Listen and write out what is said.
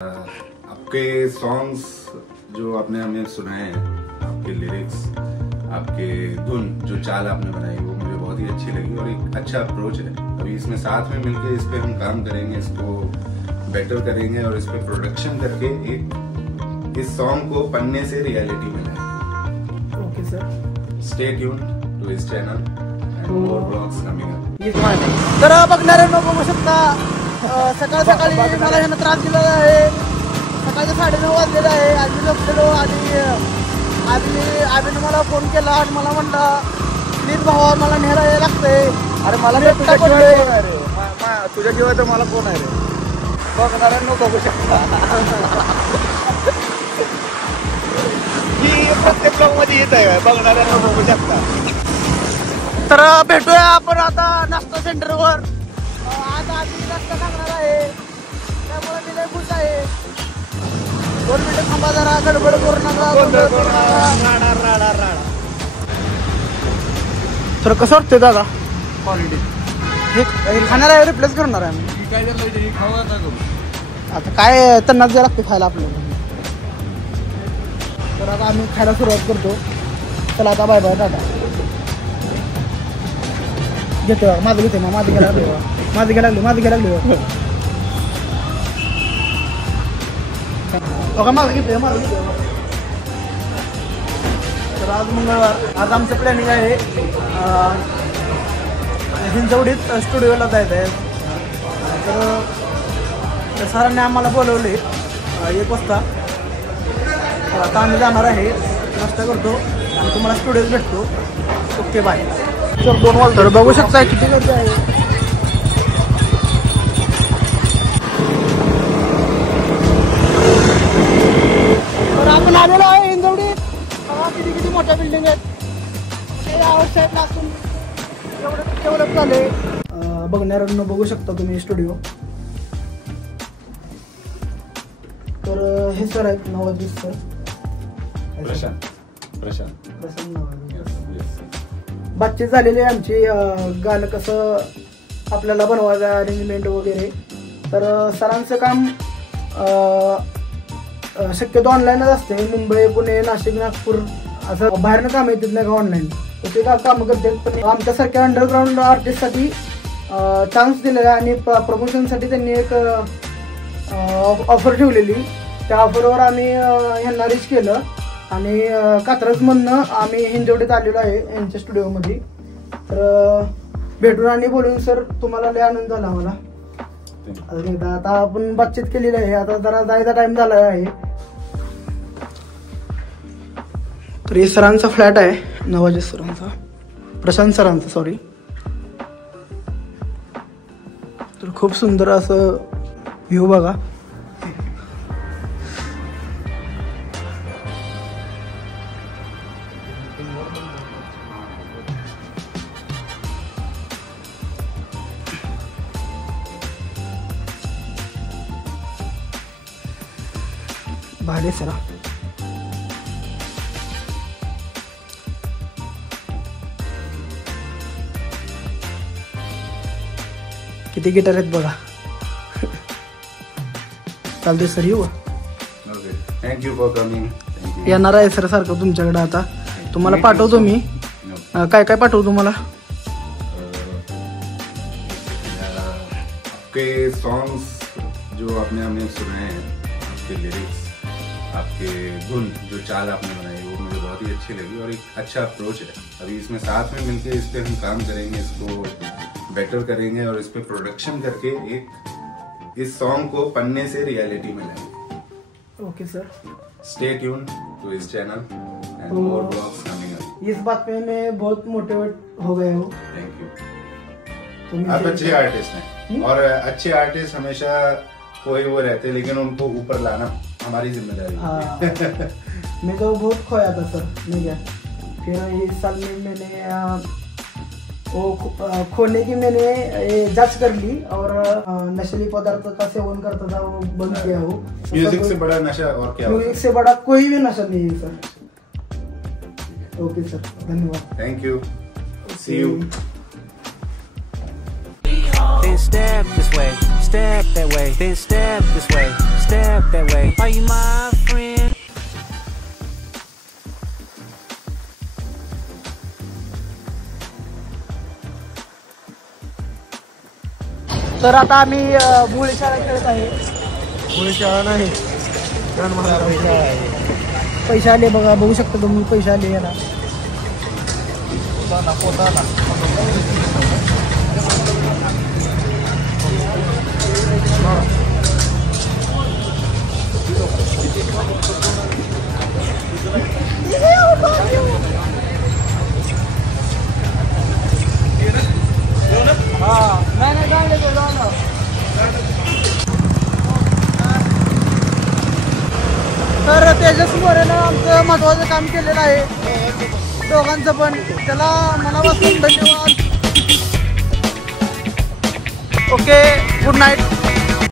आपके सॉन्ग्स जो आपने हमें सुनाए हैं, आपके लिरिक्स, आपके धुन, जो चाल आपने बनाई वो मुझे बहुत ही अच्छी लगी और एक अच्छा अप्रोच है। अभी इसमें साथ में मिलके इस पे हम काम करेंगे, इसको बेटर करेंगे और इस पे प्रोडक्शन करके एक इस सॉन्ग को पन्ने से रियलिटी में लाएंगे। Okay sir, stay tuned to इस channel and more blogs coming up. तर बघणाऱ्यांना बघू शकता सकाळ सकाळी मला ह्यानं त्रास दिलेला आहे। सकाळचे 9:30 वाजलेले आहे। आम्ही झोपलेलो आणि आम्ही मला फोन केला आणि मला म्हणला प्लीज भावा मला न्यायला यायला लागतंय। अरे मला तुझ्याशिवाय तर मला कोण आहे रे? बघणाऱ्यांना बघू शकता ही प्रत्येक ब्लॉग मध्ये येत आहे, बघणाऱ्यांना बघू शकता। तर भेटूया आपण आता नाश्ता सेंटरवर। आज आम्ही नाश्ता करणार आहे, त्यामुळे मी लय खुश आहे। 2 मिनिटं थांबा जरा, गडबड करू नका। तर कसं वाटतंय दादा क्वालिटी? हे खाणार आहे, रिप्लेस करणार आहे आम्ही। आता काय त्यांना जे लागते खायला आपल्याला, तर आता आम्ही खायला सुरुवात करतो। चला आता बाय बाय, टाटा। घेतो माझं घेते मग, माझं घ्यायला लागली बघा, माझं घेते। तर आज मंगळवार, आज आमचं प्लॅनिंग आहे हिंजवडीत स्टुडिओला जायचं आहे। तर सरांनी आम्हाला बोलवले 1 वाजता। तर आता आम्ही जाणार आहे, नाश्ता करतो आणि तुम्हाला स्टुडिओत भेटतो। Okay bye. तर 2 वाजता तर बघू शकता किती गर्दी आहे। तर आपण आलेलो आहे हिंजवडीत। किती मोठ्या बिल्डिंग आहेत, आउट साईडला असून एवढं डेव्हलप झाले। बघणाऱ्यांना बघू शकता तुम्ही स्टुडिओ। तर हे सर आहेत नवाजी सर, प्रशांत बातचीत झालेली आहे आमची। गाणं कसं आपल्याला बनवायचं, अरेंजमेंट वगैरे। तर सरांचं काम शक्यतो ऑनलाईनच असते। मुंबई, पुणे, नाशिक, नागपूर असं बाहेरनं काम येतात नाही का ऑनलाईन, तर ते काम करतात। पण आमच्यासारख्या अंडरग्राऊंड आर्टिस्टसाठी चान्स दिलेला आणि प्रमोशनसाठी त्यांनी एक ऑफर ठेवलेली। त्या ऑफरवर आम्ही ह्यांना रीच केलं आणि कात्रजमधनं आम्ही हिंजवडीत आलेलो आहे यांच्या स्टुडिओमध्ये। तर भेटून आणि बोलून सर तुम्हाला लय आनंद झाला मला। आता आपण बातचीत केलेली आहे, आता जरा जायचा टाइम झाला आहे। तर हे सरांचा फ्लॅट आहे, नवाजी सरांचा, प्रशांत सरांचा सॉरी। तर खूप सुंदर असं व्ह्यू बघा। भाडे सरा किती गिटार आहेत बघा। चालते सर, येऊ? Thank you for coming. येणार आहे सर सारखं तुमच्याकडे। आता तुम्हाला पाठवतो मी, काय काय पाठवू तुम्हाला? आपके सॉन्ग्स जो आपने हमें सुनाए हैं, आपके लिरिक्स, आपके धुन, जो चाल आपने बनाई वो मुझे बहुत ही अच्छी लगी और एक अच्छा अप्रोच है। अभी इसमें साथ में मिलके इस पे हम काम करेंगे, इसको बेटर करेंगे और इस पे प्रोडक्शन करके एक इस सॉन्ग को पन्ने से रियलिटी में लाएंगे। Okay sir, stay tuned to इस channel and more blogs coming up. इस बात पे मैं बहुत मोटिवेट हो गया हूँ। Thank you. आप अच्छे आर्टिस्ट हैं और अच्छे आर्टिस्ट हमेशा कोई वो रहते, लेकिन उनको ऊपर लाना हमारी जिम्मेदारी है। मैं तो बहुत खोया था सर, नहीं क्या। फिर इस साल में मैंने वो खोने की मैंने जांच कर ली और नशीली पदार्थ का सेवन करता था, वो बंद किया हूँ। म्यूजिक से बड़ा नशा और क्या? म्यूजिक से बड़ा कोई भी नशा नहीं है सर। ओके सर, धन्यवाद। Thank you, see you. Step this way. step that way, then step this way, step that way. Are you my friend? तर आता आम्ही मुळे शाळा खेळत आहे. मुळे शाळा नाही, पैसे आले बघा, बघू शकता तुम्ही पैसे आले याला. तर तेजस मोरेनं आमचं महत्त्वाचं काम केलेलं आहे दोघांचं पण, त्याला मनापासून धन्यवाद. Okay, good night.